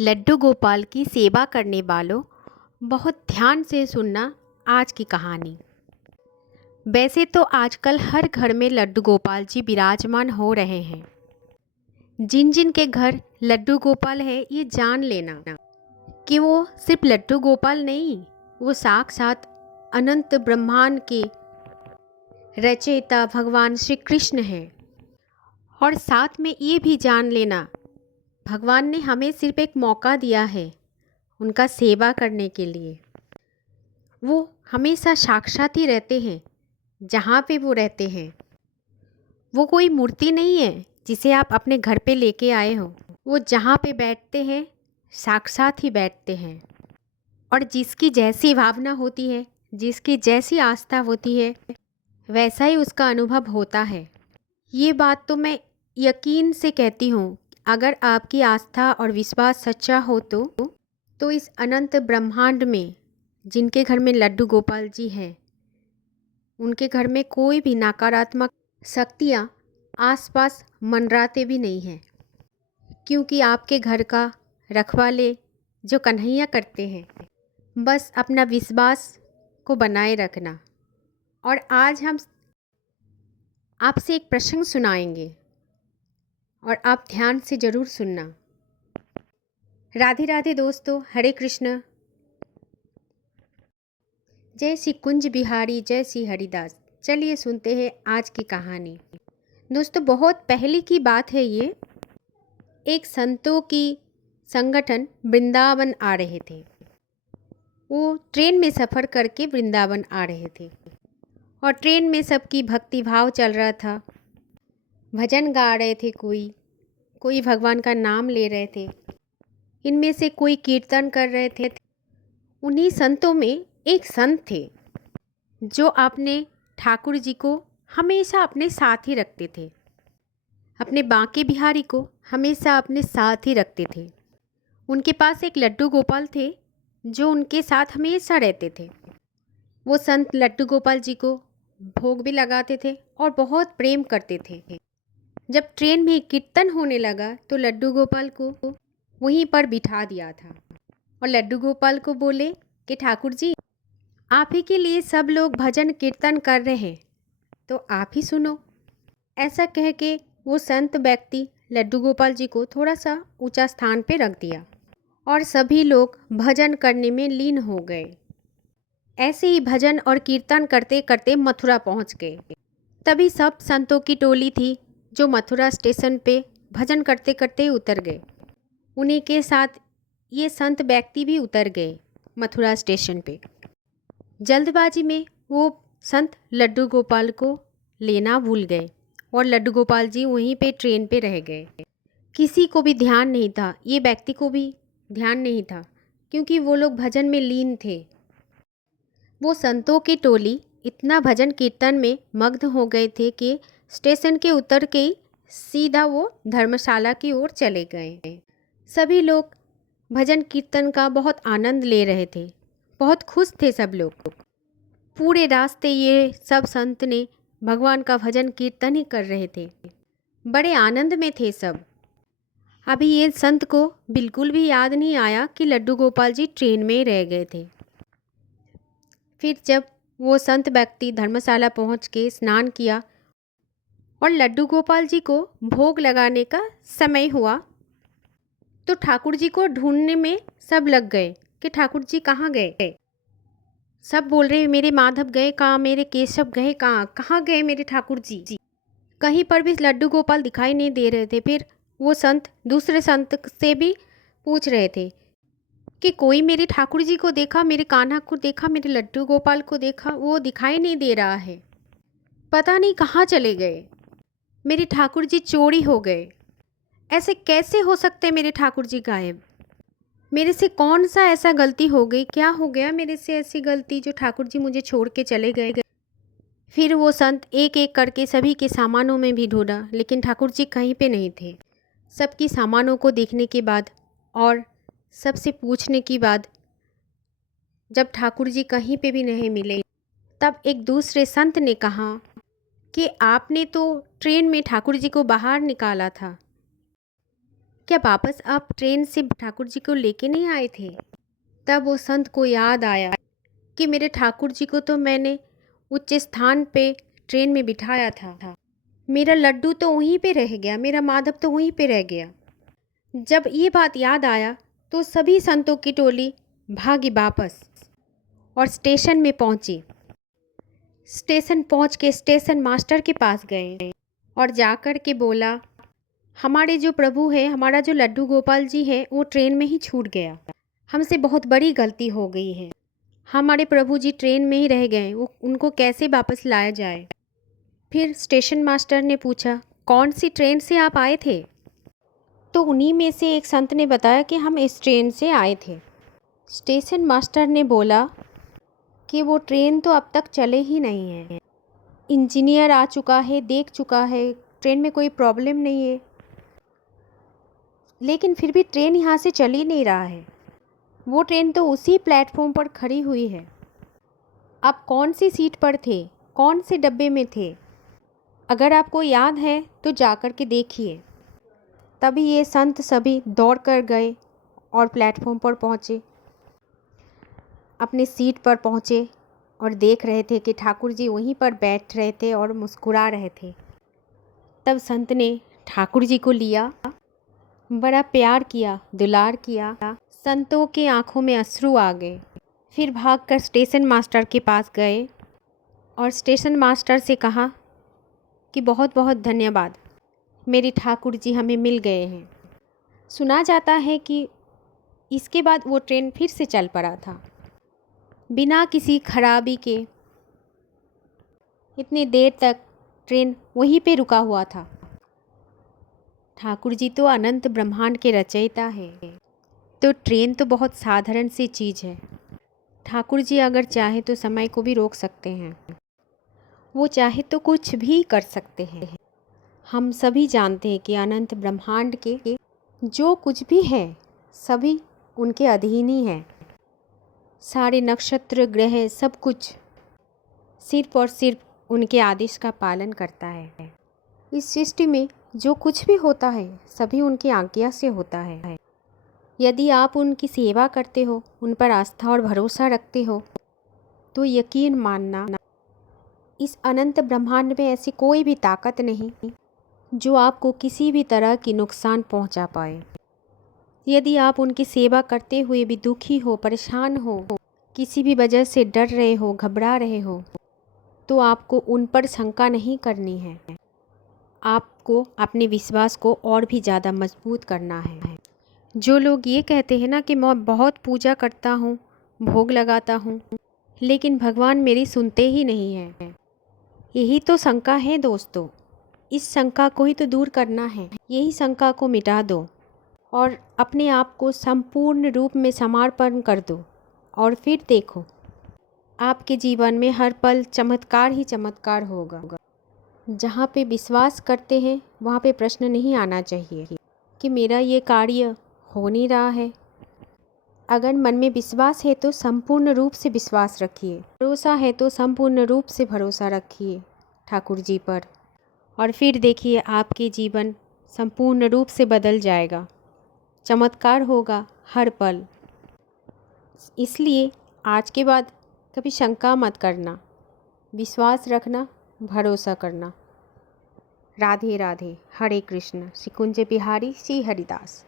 लड्डू गोपाल की सेवा करने वालों, बहुत ध्यान से सुनना आज की कहानी। वैसे तो आजकल हर घर में लड्डू गोपाल जी विराजमान हो रहे हैं। जिन जिन के घर लड्डू गोपाल है, ये जान लेना कि वो सिर्फ लड्डू गोपाल नहीं, वो साक्षात अनंत ब्रह्मांड के रचयिता भगवान श्री कृष्ण हैं। और साथ में ये भी जान लेना, भगवान ने हमें सिर्फ एक मौका दिया है उनका सेवा करने के लिए। वो हमेशा साक्षात ही रहते हैं जहाँ पे वो रहते हैं। वो कोई मूर्ति नहीं है जिसे आप अपने घर पे लेके आए हो। वो जहाँ पे बैठते हैं साक्षात ही बैठते हैं। और जिसकी जैसी भावना होती है, जिसकी जैसी आस्था होती है, वैसा ही उसका अनुभव होता है। ये बात तो मैं यकीन से कहती हूँ। अगर आपकी आस्था और विश्वास सच्चा हो तो इस अनंत ब्रह्मांड में जिनके घर में लड्डू गोपाल जी हैं, उनके घर में कोई भी नकारात्मक शक्तियाँ आसपास मंडराते भी नहीं हैं। क्योंकि आपके घर का रखवाले जो कन्हैया करते हैं, बस अपना विश्वास को बनाए रखना। और आज हम आपसे एक प्रसंग सुनाएंगे और आप ध्यान से ज़रूर सुनना। राधे राधे दोस्तों, हरे कृष्ण। जय श्री कुंज बिहारी, जय श्री हरिदास। चलिए सुनते हैं आज की कहानी। दोस्तों, बहुत पहले की बात है ये। एक संतों की संगठन वृंदावन आ रहे थे। वो ट्रेन में सफ़र करके वृंदावन आ रहे थे और ट्रेन में सबकी भक्ति भाव चल रहा था। भजन गा रहे थे, कोई भगवान का नाम ले रहे थे, इनमें से कोई कीर्तन कर रहे थे। उन्हीं संतों में एक संत थे जो अपने ठाकुर जी को हमेशा अपने साथ ही रखते थे। अपने बांके बिहारी को हमेशा अपने साथ ही रखते थे। उनके पास एक लड्डू गोपाल थे जो उनके साथ हमेशा रहते थे। वो संत लड्डू गोपाल जी को भोग भी लगाते थे और बहुत प्रेम करते थे। जब ट्रेन में कीर्तन होने लगा तो लड्डू गोपाल को वहीं पर बिठा दिया था और लड्डू गोपाल को बोले कि ठाकुर जी, आप ही के लिए सब लोग भजन कीर्तन कर रहे हैं, तो आप ही सुनो। ऐसा कह के वो संत व्यक्ति लड्डू गोपाल जी को थोड़ा सा ऊंचा स्थान पे रख दिया और सभी लोग भजन करने में लीन हो गए। ऐसे ही भजन और कीर्तन करते करते मथुरा पहुंच गए। तभी सब संतों की टोली थी जो मथुरा स्टेशन पे भजन करते करते उतर गए। उन्हीं के साथ ये संत व्यक्ति भी उतर गए मथुरा स्टेशन पे। जल्दबाजी में वो संत लड्डू गोपाल को लेना भूल गए और लड्डू गोपाल जी वहीं पे ट्रेन पे रह गए। किसी को भी ध्यान नहीं था, ये व्यक्ति को भी ध्यान नहीं था, क्योंकि वो लोग भजन में लीन थे। वो संतों की टोली इतना भजन कीर्तन में मग्न हो गए थे कि स्टेशन के उतर के ही सीधा वो धर्मशाला की ओर चले गए। सभी लोग भजन कीर्तन का बहुत आनंद ले रहे थे, बहुत खुश थे सब लोग। पूरे रास्ते ये सब संत ने भगवान का भजन कीर्तन ही कर रहे थे, बड़े आनंद में थे सब। अभी ये संत को बिल्कुल भी याद नहीं आया कि लड्डू गोपाल जी ट्रेन में रह गए थे। फिर जब वो संत व्यक्ति धर्मशाला पहुंच के स्नान किया और लड्डू गोपाल जी को भोग लगाने का समय हुआ, तो ठाकुर जी को ढूंढने में सब लग गए कि ठाकुर जी कहाँ गए। सब बोल रहे हैं, मेरे माधव गए कहाँ, मेरे केशव गए कहाँ, कहाँ गए मेरे ठाकुर जी। कहीं पर भी लड्डू गोपाल दिखाई नहीं दे रहे थे। फिर वो संत दूसरे संत से भी पूछ रहे थे कि कोई मेरे ठाकुर जी को देखा, मेरे कान्हा को देखा, मेरे लड्डू गोपाल को देखा, वो दिखाई नहीं दे रहा है, पता नहीं कहाँ चले गए, मेरे ठाकुर जी चोरी हो गए। ऐसे कैसे हो सकते मेरे ठाकुर जी गायब? मेरे से कौन सा ऐसा गलती हो गई, क्या हो गया मेरे से ऐसी गलती जो ठाकुर जी मुझे छोड़ के चले गए? फिर वो संत एक एक करके सभी के सामानों में भी ढूंढा, लेकिन ठाकुर जी कहीं पे नहीं थे। सबकी सामानों को देखने के बाद और सबसे पूछने के बाद जब ठाकुर जी कहीं पे भी नहीं मिले, तब एक दूसरे संत ने कहा कि आपने तो ट्रेन में ठाकुर जी को बाहर निकाला था, क्या वापस आप ट्रेन से ठाकुर जी को लेके नहीं आए थे? तब वो संत को याद आया कि मेरे ठाकुर जी को तो मैंने उच्च स्थान पे ट्रेन में बिठाया था। मेरा लड्डू तो वहीं पे रह गया, मेरा माधव तो वहीं पे रह गया। जब ये बात याद आया तो सभी संतों की टोली भागी वापस और स्टेशन में पहुंची। स्टेशन पहुंच के स्टेशन मास्टर के पास गए और जाकर के बोला, हमारे जो प्रभु हैं, हमारा जो लड्डू गोपाल जी है, वो ट्रेन में ही छूट गया। हमसे बहुत बड़ी गलती हो गई है। हमारे प्रभु जी ट्रेन में ही रह गए, वो उनको कैसे वापस लाया जाए। फिर स्टेशन मास्टर ने पूछा, कौन सी ट्रेन से आप आए थे? तो उन्हीं में से एक संत ने बताया कि हम इस ट्रेन से आए थे। स्टेशन मास्टर ने बोला कि वो ट्रेन तो अब तक चले ही नहीं है। इंजीनियर आ चुका है, देख चुका है, ट्रेन में कोई प्रॉब्लम नहीं है, लेकिन फिर भी ट्रेन यहाँ से चल ही नहीं रहा है। वो ट्रेन तो उसी प्लेटफॉर्म पर खड़ी हुई है। आप कौन सी सीट पर थे, कौन से डब्बे में थे? अगर आपको याद है तो जाकर के देखिए। तभी ये संत सभी दौड़ कर गए और प्लेटफॉर्म पर पहुँचे, अपनी सीट पर पहुँचे और देख रहे थे कि ठाकुर जी वहीं पर बैठ रहे थे और मुस्कुरा रहे थे। तब संत ने ठाकुर जी को लिया, बड़ा प्यार किया, दुलार किया। संतों के आंखों में अश्रु आ गए। फिर भागकर स्टेशन मास्टर के पास गए और स्टेशन मास्टर से कहा कि बहुत बहुत धन्यवाद, मेरे ठाकुर जी हमें मिल गए हैं। सुना जाता है कि इसके बाद वो ट्रेन फिर से चल पड़ा था, बिना किसी खराबी के। इतनी देर तक ट्रेन वहीं पे रुका हुआ था। ठाकुर जी तो अनंत ब्रह्मांड के रचयिता है, तो ट्रेन तो बहुत साधारण सी चीज़ है। ठाकुर जी अगर चाहे तो समय को भी रोक सकते हैं, वो चाहे तो कुछ भी कर सकते हैं। हम सभी जानते हैं कि अनंत ब्रह्मांड के जो कुछ भी है सभी उनके अधीन ही है। सारे नक्षत्र, ग्रह, सब कुछ सिर्फ और सिर्फ उनके आदेश का पालन करता है। इस सृष्टि में जो कुछ भी होता है सभी उनकी आज्ञा से होता है। यदि आप उनकी सेवा करते हो, उन पर आस्था और भरोसा रखते हो, तो यकीन मानना इस अनंत ब्रह्मांड में ऐसी कोई भी ताकत नहीं जो आपको किसी भी तरह की नुकसान पहुंचा पाए। यदि आप उनकी सेवा करते हुए भी दुखी हो, परेशान हो, किसी भी वजह से डर रहे हो, घबरा रहे हो, तो आपको उन पर शंका नहीं करनी है। आपको अपने विश्वास को और भी ज़्यादा मजबूत करना है। जो लोग ये कहते हैं ना कि मैं बहुत पूजा करता हूँ, भोग लगाता हूँ, लेकिन भगवान मेरी सुनते ही नहीं है, यही तो शंका है दोस्तों। इस शंका को ही तो दूर करना है। यही शंका को मिटा दो और अपने आप को संपूर्ण रूप में समर्पण कर दो, और फिर देखो आपके जीवन में हर पल चमत्कार ही चमत्कार होगा। जहाँ पे विश्वास करते हैं वहाँ पे प्रश्न नहीं आना चाहिए कि मेरा ये कार्य हो नहीं रहा है। अगर मन में विश्वास है तो संपूर्ण रूप से विश्वास रखिए, भरोसा है तो संपूर्ण रूप से भरोसा रखिए ठाकुर जी पर, और फिर देखिए आपके जीवन संपूर्ण रूप से बदल जाएगा। चमत्कार होगा हर पल। इसलिए आज के बाद कभी शंका मत करना, विश्वास रखना, भरोसा करना। राधे राधे। हरे कृष्ण। श्री कुंज बिहारी श्री हरिदास।